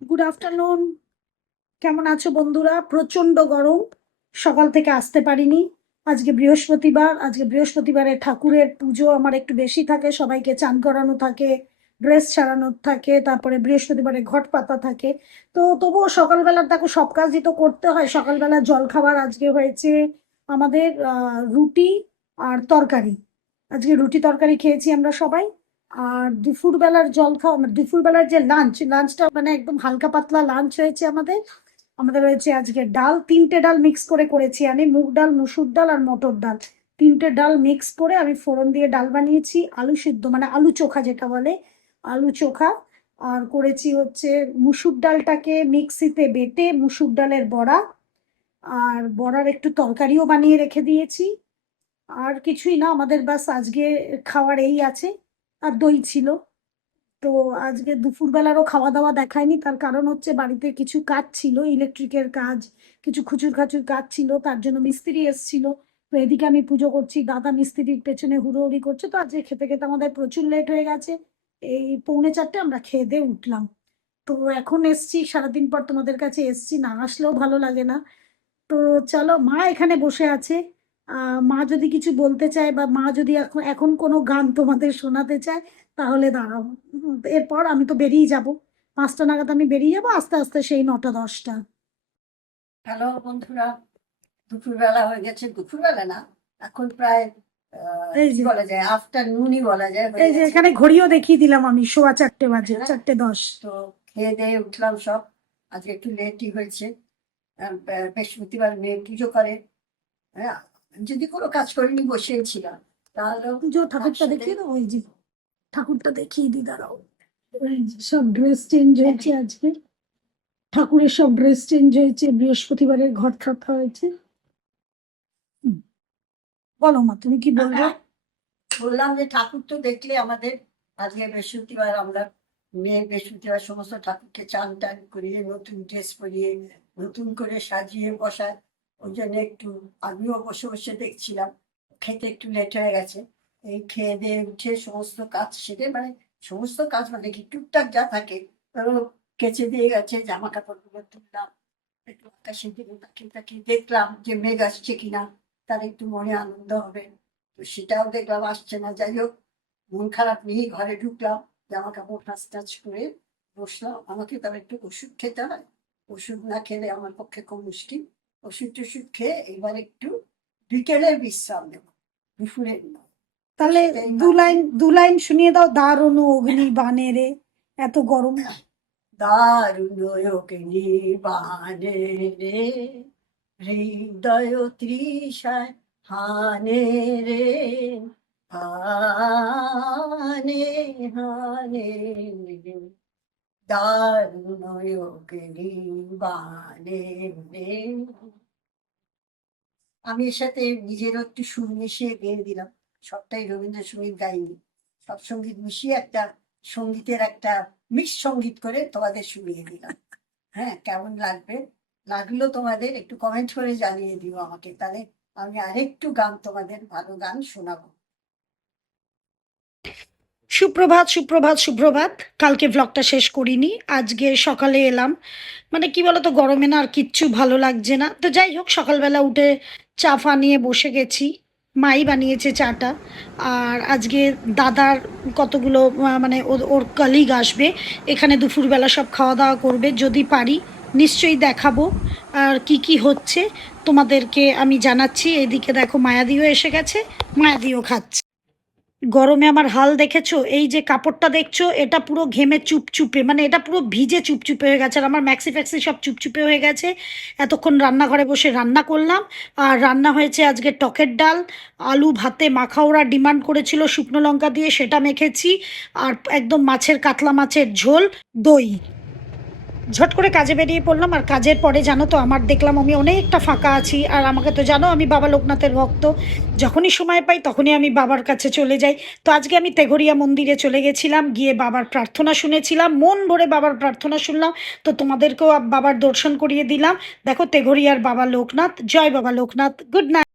Good afternoon. কেমন আছো বন্ধুরা? প্রচন্ড গরম, সকাল থেকে আসতে পারিনি। আজকে বৃহস্পতিবার, আজকে বৃহস্পতিবারে ঠাকুরের পুজো আমার একটু বেশি থাকে, সবাইকে চান করানো থাকে, ড্রেস ছাড়ানো থাকে, তারপরে বৃহস্পতিবারে ঘট পাতা থাকে। তো তবুও সকালবেলা দেখো সব কাজই তো করতে হয়। সকালবেলা জল খাবার আজকে হয়েছে আমাদের রুটি আর তরকারি। আজকে রুটি তরকারি খেয়েছি আমরা সবাই। আর দুপুরবেলার জল খাওয়া দুপুরবেলার যে লাঞ্চটা মানে একদম হালকা পাতলা লাঞ্চ হয়েছে আমাদের। আমাদের হয়েছে আজকে ডাল, তিনটে ডাল মিক্স করে করেছি আমি, মুগ ডাল, মুসুর ডাল আর মটর ডাল। তিনটে ডাল মিক্স করে আমি ফোড়ন দিয়ে ডাল বানিয়েছি, আলু সিদ্ধ মানে আলু চোখা যেটা বলে, আলু চোখা। আর করেছি হচ্ছে মুসুর ডালটাকে মিক্সিতে বেটে মুসুর ডালের বড়া, আর বড়ার একটু তরকারিও বানিয়ে রেখে দিয়েছি। আর কিছুই না, আমাদের বাস আজকে খাওয়ার এই আছে। আর দই ছিল। তো আজকে দুপুরবেলারও খাওয়া দাওয়া দেখায়নি, তার কারণ হচ্ছে বাড়িতে কিছু কাজ ছিল, ইলেকট্রিকের কাজ, কিছু খুচুর খাচুর কাজ ছিল, তার জন্য মিস্ত্রি এসেছিল। তো এদিকে আমি পুজো করছি, দাদা মিস্ত্রির পেছনে হুড়োহুড়ি করছে, তো আজকে খেতে খেতে আমাদের প্রচুর লেট হয়ে গেছে। এই 3:45 আমরা খেয়ে দিয়ে উঠলাম। তো এখন এসছি, সারাদিন পর তোমাদের কাছে এসছি, না আসলেও ভালো লাগে না। তো চলো, মা এখানে বসে আছে। মা যদি কিছু বলতে চায় বা মা যদি এখন এখন কোনো গান তোমাদের শোনাতে চায়, তাহলে দাঁড়াও। এরপর আমি তো বেরিয়ে যাব, 5টা নাগাদ আমি বেরিয়ে যাবো, আস্তে আস্তে সেই 9টা 10টা। হ্যালো বন্ধুরা, দুপুরবেলা হয়ে গেছে। দুপুরবেলা না, এখন প্রায় এই কি যে বলা যায়, আফটারনুনই বলা যায়, হয়ে এই যে গেছে। এখানে ঘড়িও দেখিয়ে দিলাম আমি, 4:15 বাজে, হ্যাঁ, 4:10। তো খেয়ে দিয়ে উঠলাম সব। আজকে একটু লেটই হয়েছে। বৃহস্পতিবার মেয়ে পুজো করে। হ্যাঁ, যদি কোনো কাজ করিনি, বসেছিলাম। তাহলেও পুজো তার ঠাকুরটা সাথে দেখিয়ে দাও, ওই যে ঠাকুরটা দেখিয়ে দি, দাঁড়াও। এই যে সব ড্রেস চেঞ্জ হয়েছে আজকে, ঠাকুরের সব ড্রেস চেঞ্জ হয়েছে, বৃহস্পতিবারের ঘট রাখা হয়েছে। হুম, বলো মা, তুমি কি বলবো? বললাম যে ঠাকুর তো দেখলে আমাদের, আজকে বৃহস্পতিবার, আমরা মেয়ে বৃহস্পতিবার সমস্ত ঠাকুরকে চান টান করিয়ে, নতুন ড্রেস পরিয়ে, নতুন করে সাজিয়ে বসায়। ওই জন্য একটু আমিও বসে বসে দেখছিলাম। খেতে একটু লেট হয়ে গেছে। এই খেয়ে দিয়ে উঠে সমস্ত কাজ সেরে, মানে সমস্ত কাজ মানে কি, টুকটাক যা থাকে, ধরো কেচে দিয়ে গেছে, জামা কাপড়গুলো তুললাম, একটু আকাশের দিকে তাকিয়ে তাকিয়ে দেখলাম যে মেঘ আসছে কিনা, তার একটু মনে আনন্দ হবে। তো সেটাও দেখলাম আসছে না। যাই হোক, মন খারাপ নিয়ে ঘরে ঢুকলাম, জামা কাপড় কাচ টাচ করে বসলাম। আমাকে তবে একটু ওষুধ খেতে হয়, ওষুধ না খেলে আমার পক্ষে খুব মুশকিল। ওষুধ টষুধ খেয়ে এবার একটু বিকেলের বিশ্রাম নেব, দুপুরের নয়। তো তাহলে সেটাই দু ভাবছি। লাইন দু লাইন শুনিয়ে দাও, দারুণ অগ্নি বাণেরে, এত গরম। দারুণ অগ্নি বাণে রে, হৃদয় তৃষায় হানে রে, হানে হানে রে, দারুণ অগ্নি বাণে রে। আমি এর সাথে নিজেরও একটু সুর মিশিয়ে গেয়ে দিলাম। সবটাই রবীন্দ্রসঙ্গীত গাইনি, সব সঙ্গীত মিশিয়ে একটা সঙ্গীতের একটা মিক্স সঙ্গীত করে তোমাদের শুনিয়ে দিলাম। হ্যাঁ, কেমন লাগবে, লাগলো তোমাদের একটু কমেন্ট করে জানিয়ে দিও আমাকে, তাহলে আমি আরেকটু গান, তোমাদের ভালো গান শোনাবো। সুপ্রভাত, সুপ্রভাত, সুপ্রভাত। কালকে ব্লগটা শেষ করিনি, আজকে সকালে এলাম। মানে কি বলতো, গরমে না আর কিচ্ছু ভালো লাগছে না। তো যাই হোক, সকালবেলা উঠে চা ফা নিয়ে বসে গেছি, মাই বানিয়েছে চাটা। আর আজকে দাদার কতগুলো মানে ওর কলিগ আসবে এখানে, দুপুরবেলা সব খাওয়া দাওয়া করবে। যদি পারি নিশ্চয়ই দেখাবো আর কি কি হচ্ছে তোমাদেরকে আমি জানাচ্ছি। এদিকে দেখো মায়াদিও এসে গেছে, মায়াদিও খাচ্ছে। গরমে আমার হাল দেখেছো? এই যে কাপড়টা দেখছো, এটা পুরো ঘেমে চুপচুপে, মানে এটা পুরো ভিজে চুপচুপে হয়ে গেছে। আর আমার ম্যাক্সি ফ্যাক্সি সব চুপচুপে হয়ে গেছে। এতক্ষণ রান্নাঘরে বসে রান্না করলাম। আর রান্না হয়েছে আজকে টকের ডাল, আলু ভাতে মাখা, ওরা ডিমান্ড করেছিল শুকনো লঙ্কা দিয়ে, সেটা মেখেছি। আর একদম মাছের, কাতলা মাছের ঝোল, দই। ঝট করে কাজে বেরিয়ে পড়লাম। আর কাজের পরে জানো তো, আমার দেখলাম আমি অনেকটা ফাঁকা আছি। আর আমাকে তো জানো আমি বাবা লোকনাথের ভক্ত, যখনই সময় পাই তখনই আমি বাবার কাছে চলে যাই। তো আজকে আমি তেঘরিয়া মন্দিরে চলে গেছিলাম, গিয়ে বাবার প্রার্থনা শুনেছিলাম, মন ভরে বাবার প্রার্থনা শুনলাম। তো তোমাদেরকেও বাবার দর্শন করিয়ে দিলাম। দেখো তেঘরিয়ার বাবা লোকনাথ, জয় বাবা লোকনাথ, গুড নাইট।